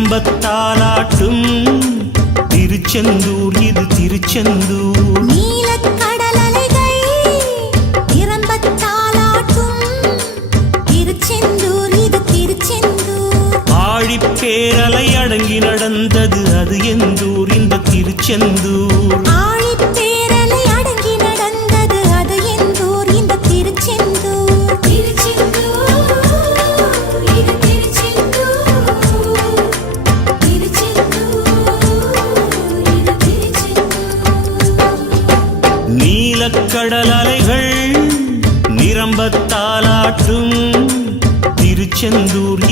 நிரம்பத்தாலாட்டும் திருச்செந்தூர் இது திருச்செந்தூர். நீலக்கடல் அலைகள் நிரம்பத்தாலாட்டும் திருச்செந்தூர் இது திருச்செந்தூர். ஆழிப்பேரலை அடங்கி நடந்தது அது எந்தூர் இந்த திருச்செந்தூர். ஆழிப்பேரலை அடங்கி நடந்தது அது எந்தூர் இந்த திருச்செந்தூர். திருச்செந்தூர் இது திருச்செந்தூர். திருச்செந்தூர் இது திருச்செந்தூர். நீலக்கடல் அலைகள் நிரம்பத்தாலாட்டும் திருச்செந்தூர்